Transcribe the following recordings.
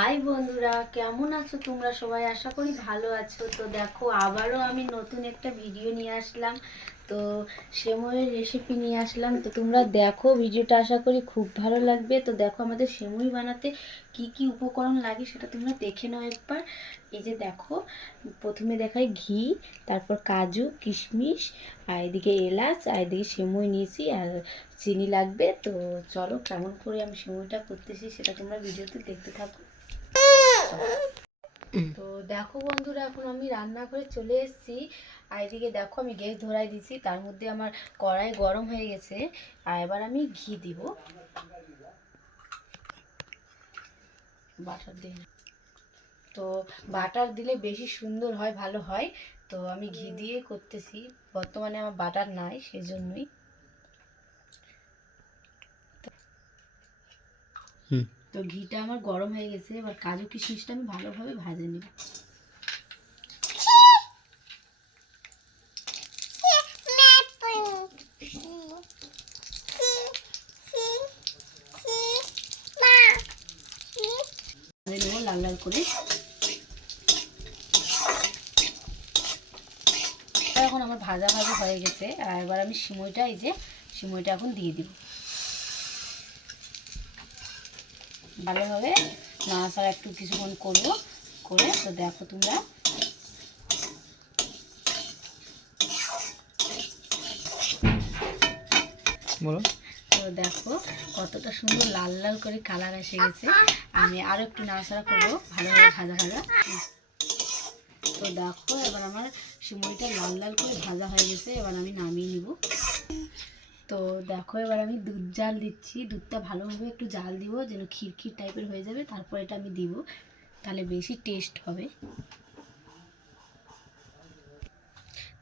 High বন্ধুরা, কেমন আছো তোমরা সবাই? আশা করি ভালো আছো। তো দেখো, আবারও আমি নতুন একটা ভিডিও নিয়ে আসলাম। তো সেমইয়ের রেসিপি নিয়ে আসলাম। তো তোমরা দেখো ভিডিওটা, আশা করি খুব ভালো লাগবে। তো দেখো আমাদের সেমই বানাতে কি কি উপকরণ লাগে সেটা তোমরা দেখে নাও একবার। এই যে দেখো, প্রথমে দেখাই ঘি, তারপর কাজু কিশমিশ, আর এদিকে এলাচ, আর এদিকে সেমই নিয়েছি, আর চিনি লাগবে। তো চলো কেমন করে আমি সেমইটা করতেছি সেটা তোমরা ভিডিওতে দেখতে থাকো। তো দেখো বন্ধুরা, এখন আমি রান্না করে চলে এসেছি। আর এদিকে দেখো আমি গ্যাস ধরাই দিছি, তার মধ্যে আমার কড়াই গরম হয়ে গেছে। আর এবার আমি ঘি দিব। বাটার দিই, তো বাটার দিলে বেশি সুন্দর হয়, ভালো হয়। তো আমি ঘি দিয়ে করতেছি, বর্তমানে আমার বাটার নাই, সেই জন্যই। তো ঘিটা আমার গরম হয়ে গেছে, এবার কাজু কিশমিশটা আমি ভালোভাবে ভাজে নিব। লাল লাল করে। এখন আমার ভাজা ভাজা হয়ে গেছে। আর এবার আমি সিমইটা, এই যে সিমইটা এখন দিয়ে দিব। ভালোভাবে নাড়াচাড়া একটু কিছুক্ষণ করবো, করে তো দেখো তোমরা। বলো। তো দেখো কতটা সুন্দর লাল লাল করে কালার এসে গেছে। আমি আরও একটু নাড়াচাড়া করবো, ভালোভাবে ভাজা ভাজা। তো দেখো এবার আমার সিমইটা লাল লাল করে ভাজা হয়ে গেছে, এবার আমি নামিয়ে নিব। তো দেখো এবার আমি দুধ জাল দিচ্ছি। দুধটা ভালোভাবে একটু জাল দিব, যেন ক্ষীর ক্ষীর টাইপের হয়ে যাবে, তারপর এটা আমি দিব, তাহলে বেশি টেস্ট হবে।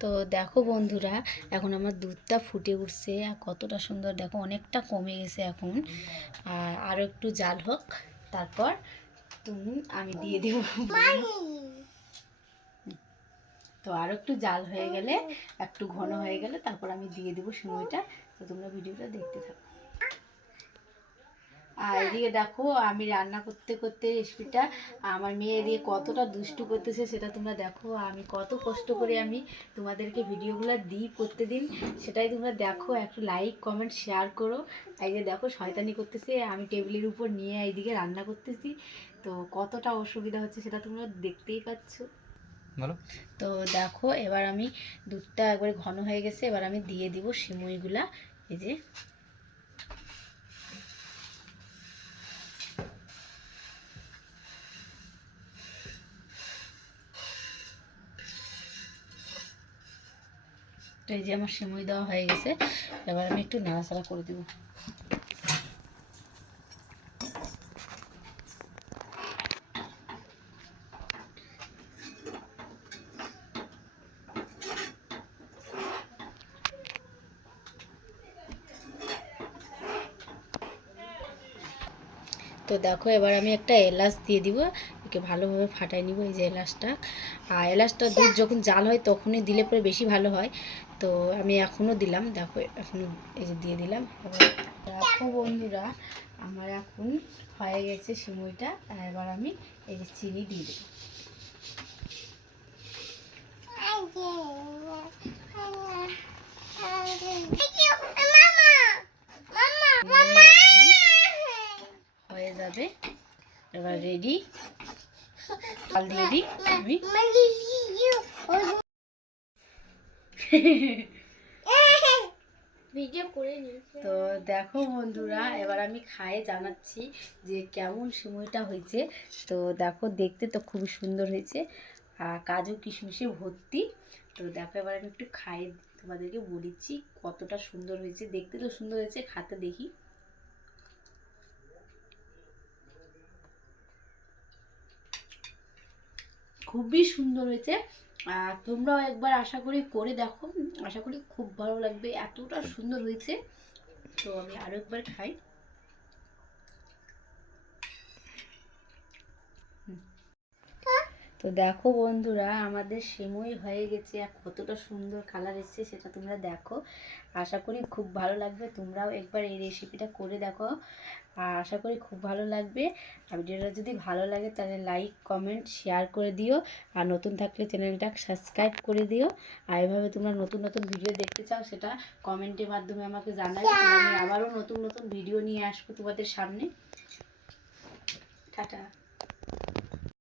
তো দেখো বন্ধুরা, এখন আমার দুধটা ফুটে উঠছে, আর কতটা সুন্দর দেখো, অনেকটা কমে গেছে এখন। আর আরও একটু জাল হোক, তারপর আমি দিয়ে দেবো। তো আরও একটু জাল হয়ে গেলে, একটু ঘন হয়ে গেলে, তারপর আমি দিয়ে দেবো সিমইটা। তো তোমরা ভিডিওটা দেখতে থাকো। আর এদিকে দেখো আমি রান্না করতে করতে রেসিপিটা, আমার মেয়ে এদিকে কতটা দুষ্টু করতেছে সেটা তোমরা দেখো। আমি কত কষ্ট করে আমি তোমাদেরকে ভিডিওগুলো দিই প্রত্যেকদিন, সেটাই তোমরা দেখো। একটু লাইক কমেন্ট শেয়ার করো। এই যে দেখো শয়তানি করতেছে, আমি টেবিলের উপর নিয়ে এইদিকে রান্না করতেছি। তো কতটা অসুবিধা হচ্ছে সেটা তোমরা দেখতেই পাচ্ছ। বলো। তো দেখো এবার আমি দুধটা একবারে ঘন হয়ে গেছে, এবার আমি দিয়ে দিব সিমইগুলা। এই যে তো এই যে আমার সিমই দেওয়া হয়ে গেছে, এবার আমি একটু নাড়াচাড়া করে দেব। তো দেখো এবার আমি একটা এলাচ দিয়ে দিব, একে ভালোভাবে ফাটাই নিব। এই যে এলাচটা, আর এলাচটা দুধ যখন জাল হয় তখনই দিলে পরে বেশি ভালো হয়। তো আমি এখনও দিলাম, দেখো এখনও এই যে দিয়ে দিলাম। দেখো বন্ধুরা, আমার এখন হয়ে গেছে সিমইটা। এবার আমি এই যে চিনি দিয়ে দেবো। হয়ে যাবে, এবার রেডি। চাল দিয়ে দিই আমি। তো দেখো বন্ধুরা, এবার আমি খায়ে জানাচ্ছি যে কেমন সিমইটা হয়েছে। তো দেখো দেখতে তো খুবই সুন্দর হয়েছে, আর কাজু কিশমিশে ভর্তি। তো দেখো এবার আমি একটু খাই, তোমাদেরকে বলেছি কতটা সুন্দর হয়েছে। দেখতে তো সুন্দর হয়েছে, খাতে দেখি। খুবই সুন্দর হয়েছে। তোমরাও একবার আশা করি করে দেখো, আশা করি খুব ভালো লাগবে, এতটা সুন্দর হয়েছে। তো আমি আরো একবার খাই। তো তো দেখো বন্ধুরা, আমাদের সিমুই হয়ে গেছে, আর কতটা সুন্দর কালার এসেছে সেটা তোমরা দেখো। আশা করি খুব ভালো লাগবে, তোমরাও একবার এই রেসিপিটা করে দেখো, আর আশা করি খুব ভালো লাগবে। আর ভিডিওটা যদি ভালো লাগে তাহলে লাইক কমেন্ট শেয়ার করে দিও, আর নতুন থাকলে চ্যানেলটা সাবস্ক্রাইব করে দিও। আর এভাবে তোমরা নতুন নতুন ভিডিও দেখতে চাও সেটা কমেন্টের মাধ্যমে আমাকে জানাবে, আমি আবারও নতুন নতুন ভিডিও নিয়ে আসবো তোমাদের সামনে। টাটা।